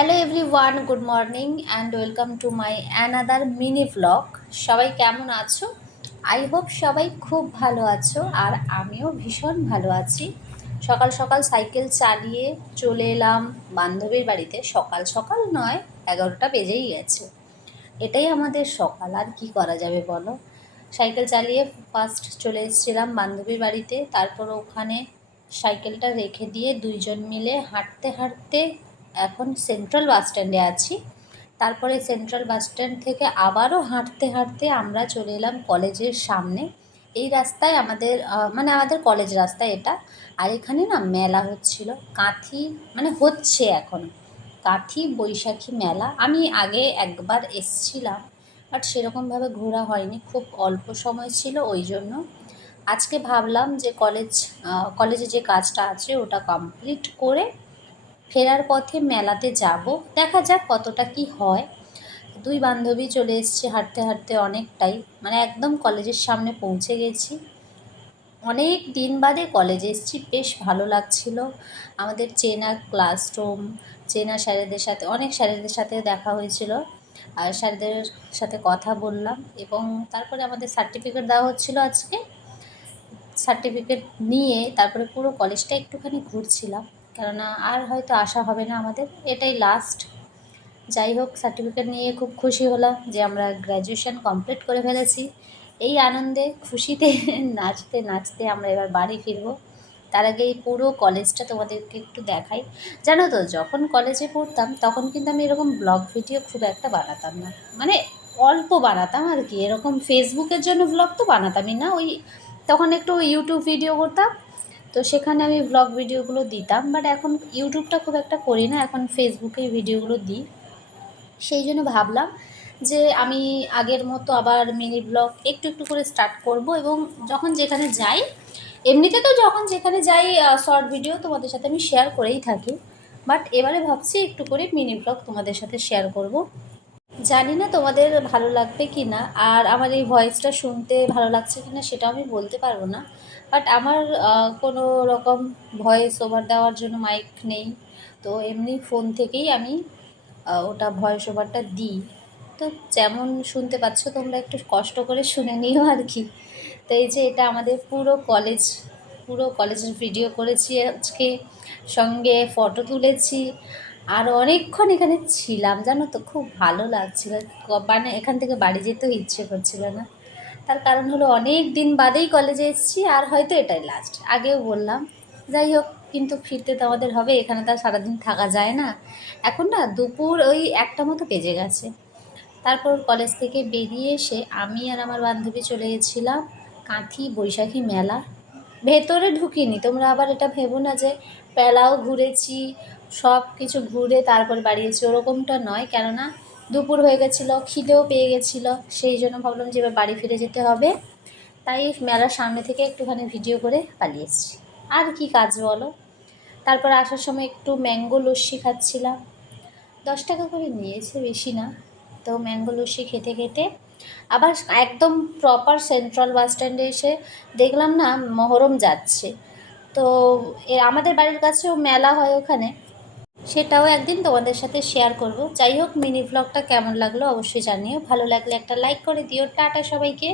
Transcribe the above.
Hello everyone, good morning and welcome to my another mini vlog. সবাই কেমন আছো? I hope সবাই খুব ভালো আছো, আর আমিও ভীষণ ভালো আছি। সকাল সকাল সাইকেল চালিয়ে চলে এলাম বান্ধবীর বাড়িতে। সকাল সকাল নয়, 11টা বেজেই গেছে। এটাই আমাদের সকাল, আর কি করা যাবে বলো। সাইকেল চালিয়ে ফার্স্ট চলে এসেছিলাম বান্ধবীর বাড়িতে, তারপর ওখানে সাইকেলটা রেখে দিয়ে দুইজন মিলে হাঁটতে হাঁটতে এখন সেন্ট্রাল বাস স্ট্যান্ডে আছি। তারপরে সেন্ট্রাল বাস স্ট্যান্ড থেকে আবারও হাঁটতে হাঁটতে আমরা চলে এলাম কলেজের সামনে। এই রাস্তায় আমাদের আমাদের কলেজ রাস্তায় এটা। আর এখানে না মেলা হচ্ছিল, কাঁথি হচ্ছে এখন কাঁথি বৈশাখী মেলা। আমি আগে একবার এসছিলাম, বাট সেরকমভাবে ঘোরা হয়নি, খুব অল্প সময় ছিল, ওই জন্য আজকে ভাবলাম যে কলেজে যে কাজটা আছে ওটা কমপ্লিট করে ফেরার পথে মেলাতে যাব। দেখা যাক কতটা কি হয়। দুই বান্ধবী চলে এসেছে হাঁটতে হাঁটতে অনেকটাই, একদম কলেজের সামনে পৌঁছে গেছি। অনেক দিন বাদে কলেজে এসেছি, বেশ ভালো লাগছিল। আমাদের চেনা ক্লাসরুম, চেনা স্যারেদের সাথে, অনেক স্যারেদের সাথে দেখা হয়েছিল, আর স্যারেদের সাথে কথা বললাম। এবং তারপরে আমাদের সার্টিফিকেট দেওয়া হচ্ছিলো আজকে। সার্টিফিকেট নিয়ে তারপরে পুরো কলেজটা একটুখানি ঘুরছিলাম, কেননা আর হয়তো আসা হবে না আমাদের, এটাই লাস্ট। যাই হোক, সার্টিফিকেট নিয়ে খুব খুশি হলাম যে আমরা গ্র্যাজুয়েশন কমপ্লিট করে ফেলেছি। এই আনন্দে খুশিতে নাচতে নাচতে আমরা এবার বাড়ি ফিরবো। তার আগে এই পুরো কলেজটা তোমাদেরকে একটু দেখাই। জানো তো, যখন কলেজে পড়তাম তখন কিন্তু আমি এরকম ব্লগ ভিডিও খুব একটা বানাতাম না, অল্প বানাতাম আর কি। এরকম ফেসবুকের জন্য ব্লগ তো বানাতামই না, ওই তখন একটু ইউটিউব ভিডিও করতাম, তো সেখানে আমি ব্লগ ভিডিওগুলো দিতাম। বাট এখন ইউটিউবটা খুব একটা করি না, এখন ফেসবুকে ভিডিওগুলো দিই। সেই জন্য ভাবলাম যে আমি আগের মতো আবার মিনি ব্লগ একটু একটু করে স্টার্ট করব, এবং যখন যেখানে যাই, এমনিতে তো যখন যেখানে যাই শর্ট ভিডিও তোমাদের সাথে আমি শেয়ার করেই থাকি, বাট এবারে ভাবছি একটু করে মিনি ব্লগ তোমাদের সাথে শেয়ার করব। জানি না তোমাদের ভালো লাগবে কি না, আর আমার এই ভয়েসটা শুনতে ভালো লাগছে কি না সেটাও আমি বলতে পারবো না। বাট আমার কোনো রকম ভয়েস ওভার দেওয়ার জন্য মাইক নেই, তো এমনি ফোন থেকেই আমি ওটা ভয়েস ওভারটা দিই। তো যেমন শুনতে পাচ্ছ তোমরা একটু কষ্ট করে শুনে নিও আর কি। তো এই যে এটা আমাদের পুরো কলেজের ভিডিও করেছি আজকে, সঙ্গে ফটো তুলেছি, আর অনেকক্ষণ এখানে ছিলাম। জানো তো, খুব ভালো লাগছিল। এখান থেকে বাড়ি যেতেও ইচ্ছে করছিল না। তার কারণ হলো অনেক দিন বাদেই কলেজে এসেছি, আর হয়তো এটাই লাস্ট, আগেও বললাম। যাই হোক, কিন্তু ফিরতে তো আমাদের হবে, এখানে তো আর সারাদিন থাকা যায় না। এখন না দুপুর ওই 1টা মতো বেজে গেছে। তারপর কলেজ থেকে বেরিয়ে এসে আমি আর আমার বান্ধবী চলে গেছিলাম কাঁথি বৈশাখী মেলা। ভেতরে ঢুকিনি, তোমরা আবার এটা ভেবো না যে মেলাও ঘুরেছি, সব কিছু ঘুরে তারপর বাড়িয়েছি, ওরকমটা নয়। কেননা দুপুর হয়ে গেছিলো, খিদেও পেয়ে গেছিলো, সেই জন্য ভাবলাম যে এবার বাড়ি ফিরে যেতে হবে। তাই মেলার সামনে থেকে একটুখানি ভিডিও করে পালিয়েছি। আর কি কাজ বলো। তারপর আসার সময় একটু ম্যাঙ্গো লস্যি খাচ্ছিলাম, 10 টাকা করে নিয়েছে, বেশি না। তো ম্যাঙ্গো লস্যি খেতে খেতে আবার একদম প্রপার সেন্ট্রাল বাস স্ট্যান্ডে এসে দেখলাম না মহরম যাচ্ছে। তো আমাদের বাড়ির কাছেও মেলা হয় ওখানে, সেটাও একদিন তোমাদের সাথে শেয়ার করব। যাই হোক, মিনি ব্লগটা কেমন লাগলো অবশ্যই জানিও, ভালো লাগলে একটা লাইক করে দিও। টাটা সবাইকে।